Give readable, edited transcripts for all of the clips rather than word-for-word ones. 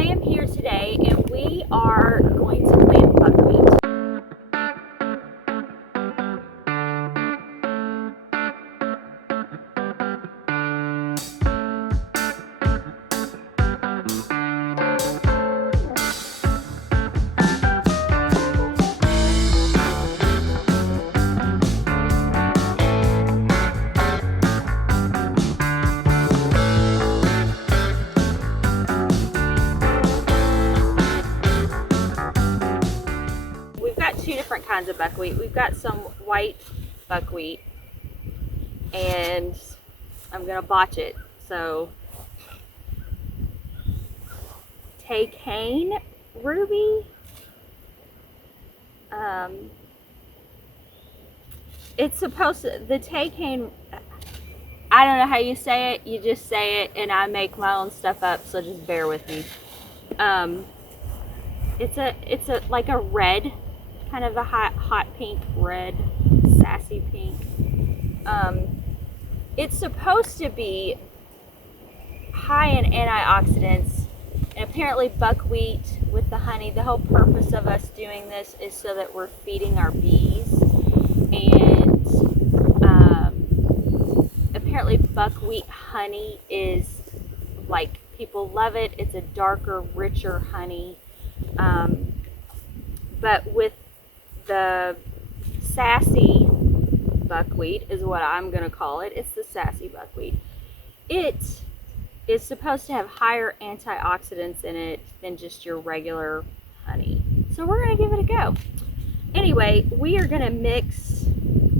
I am here today and we are going to plant buckwheat. Two different kinds of buckwheat. We've got some white buckwheat and I'm gonna botch it, so Tay-Cane Ruby. It's supposed to, the Tay-Cane, I don't know how you say it, you just say it, and I make my own stuff up, so just bear with me. It's a like a red, kind of a hot pink red, sassy pink. It's supposed to be high in antioxidants, and apparently buckwheat with the honey, the whole purpose of us doing this is so that we're feeding our bees, and apparently buckwheat honey is like, people love it. It's a darker, richer honey, but with the sassy buckwheat is what I'm going to call it. It's the sassy buckwheat. It is supposed to have higher antioxidants in it than just your regular honey. So we're going to give it a go. Anyway, we are going to mix.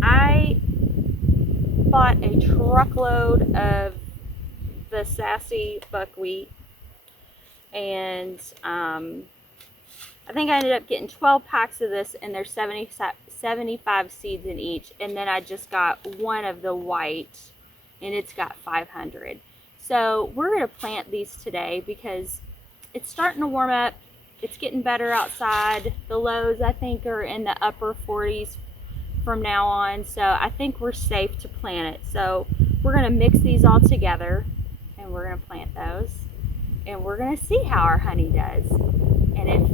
I bought a truckload of the sassy buckwheat, and I think I ended up getting 12 packs of this, and there's 75 seeds in each. And then I just got one of the white, and it's got 500. So we're going to plant these today because it's starting to warm up. It's getting better outside. The lows, I think, are in the upper 40s from now on. So I think we're safe to plant it. So we're going to mix these all together, and we're going to plant those. And we're going to see how our honey does. And if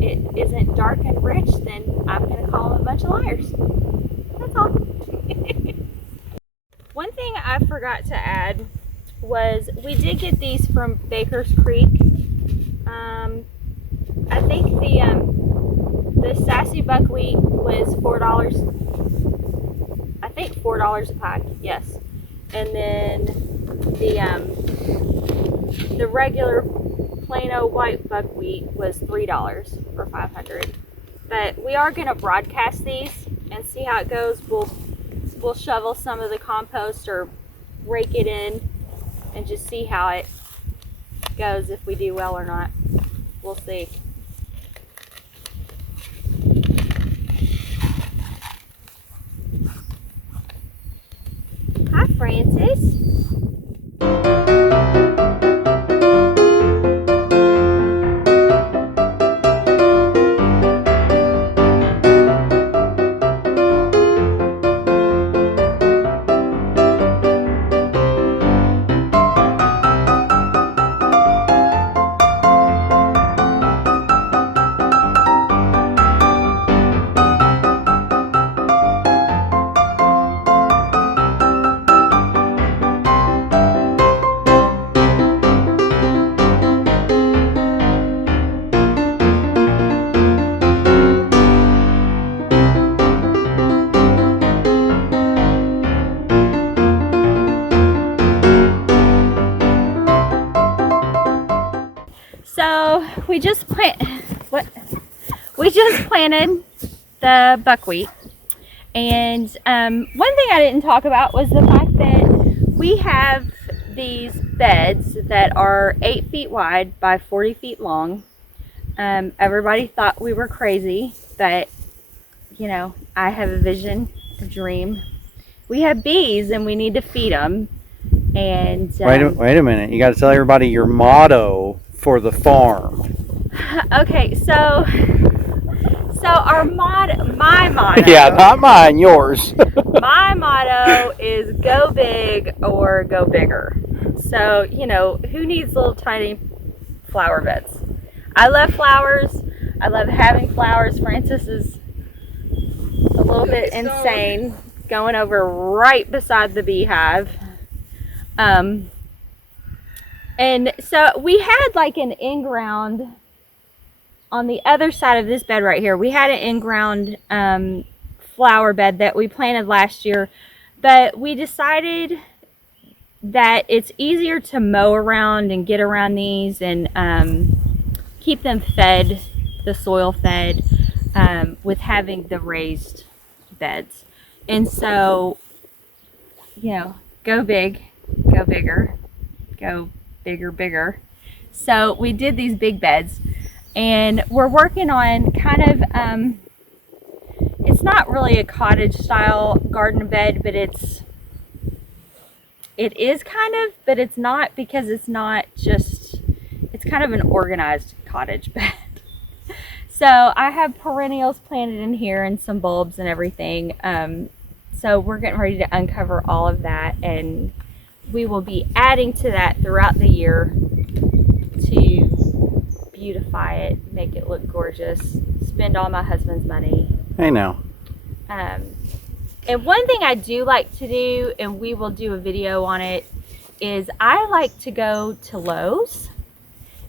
it isn't dark and rich, then I'm going to call them a bunch of liars. That's all. One thing I forgot to add was we did get these from Baker's Creek. I think the sassy buckwheat was $4. I think $4 a pack, yes. And then the regular plain old white buckwheat was $3 for 500. But we are going to broadcast these and see how it goes. We'll shovel some of the compost or rake it in and just see how it goes, if we do well or not. We'll see. Hi, Francis. So we just planted the buckwheat, and one thing I didn't talk about was the fact that we have these beds that are 8 feet wide by 40 feet long. Everybody thought we were crazy, but you know, I have a vision, a dream. We have bees and we need to feed them. And wait a minute, you got to tell everybody your motto for the farm. Okay, so my motto. Yeah, not mine, yours. My motto is go big or go bigger. So, you know, who needs little tiny flower beds. I love flowers. I love having flowers. Francis is a little bit insane, going over right beside the beehive. And so we had like an in-ground on the other side of this bed right here. We had an in-ground flower bed that we planted last year, but we decided that it's easier to mow around and get around these and keep them fed, the soil fed, with having the raised beds. And so, you know, go big, go bigger, go bigger, bigger. So we did these big beds, and we're working on kind of, it's not really a cottage style garden bed, but it is kind of, but it's not, because it's not just, it's kind of an organized cottage bed. So I have perennials planted in here and some bulbs and everything. So we're getting ready to uncover all of that, and we will be adding to that throughout the year to beautify it, make it look gorgeous, spend all my husband's money. I know. And one thing I do like to do, and we will do a video on it, is I like to go to Lowe's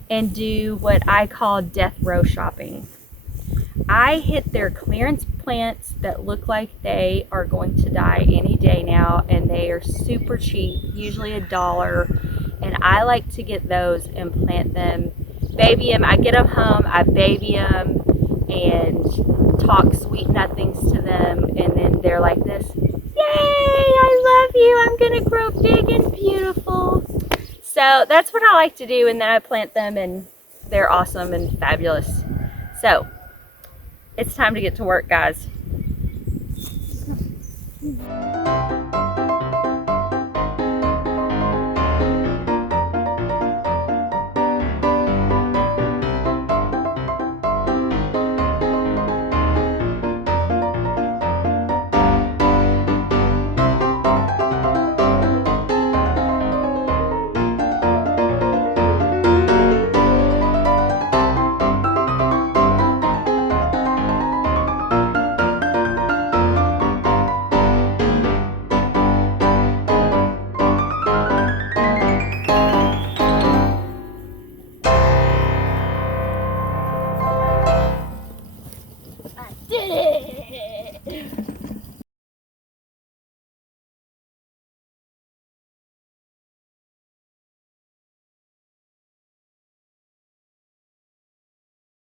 and do what I call death row shopping. I hit their clearance plants that look like they are going to die any day now, and they are super cheap, usually $1. And I like to get those and plant them, baby them. I get them home, I baby them, and talk sweet nothings to them, and then they're like this, yay, I love you, I'm gonna grow big and beautiful. So that's what I like to do, and then I plant them, and they're awesome and fabulous. So it's time to get to work, guys.